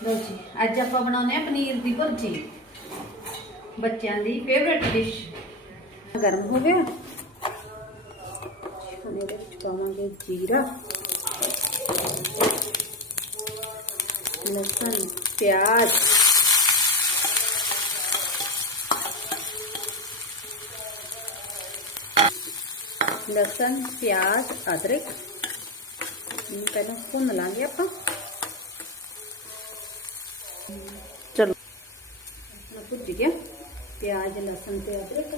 ਲੋ ਜੀ ਅੱਜ ਆਪਾਂ ਬਣਾਉਂਦੇ ਆ ਪਨੀਰ ਦੀ ਭੁਰਜੀ ਬੱਚਿਆਂ ਦੀ ਫੇਵਰਿਟ ਡਿਸ਼ ਗਰਮ ਹੋ ਗਿਆ ਹੁਣ ਇਹਦੇ ਵਿੱਚ ਪਾਵਾਂਗੇ ਜੀਰਾ ਲਸਣ ਪਿਆਜ਼ ਲਸਣ ਪਿਆਜ਼ ਅਦਰਕ ਇਹਨੂੰ ਪਹਿਲਾਂ ਭੁੰਨ ਲਾਂਗੇ ਆਪਾਂ चलो। अपना भुज गया। प्याज लसन ते अदरक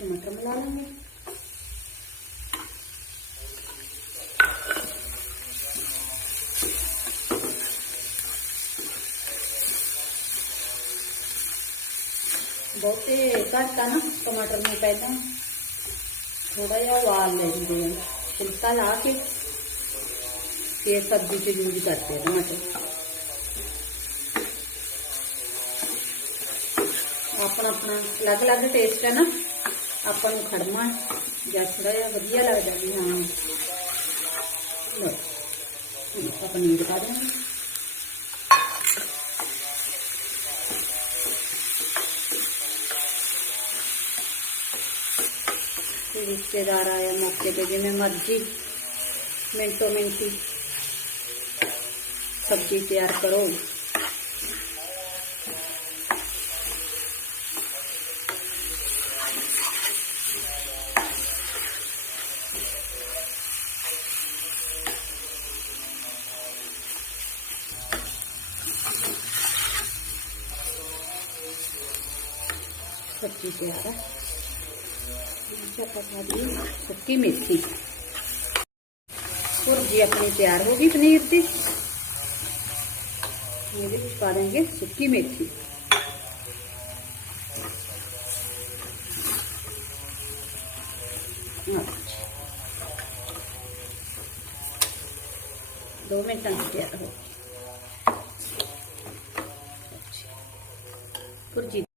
टमाटर मिला लेंगे। बहुते घट है ना टमाटर में पहला। थोड़ा जहा उबाल लेंगे छिलका ला के ये सब्ज़ी से यूज़ करते हैं टमाटर। अपना अपना अलग अलग टेस्ट है ना। अपन खड़मा या थोड़ा जहा वजिया लग जाए। हाँ। पनीर पा दें रिश्तेदार आए मौके पे जिम्मे मर्ज़ी, मिनटों मिनटी सब्ज़ी तैयार करो। सब्ज़ी तैयार है। अच्छा, सुखी मेथी। भुर्जी अपनी तैयार होगी पनीर की ये भी डालेंगे सूखी मेथी। अच्छा। दो मिनट तैयार हो अच्छा। पुरजी।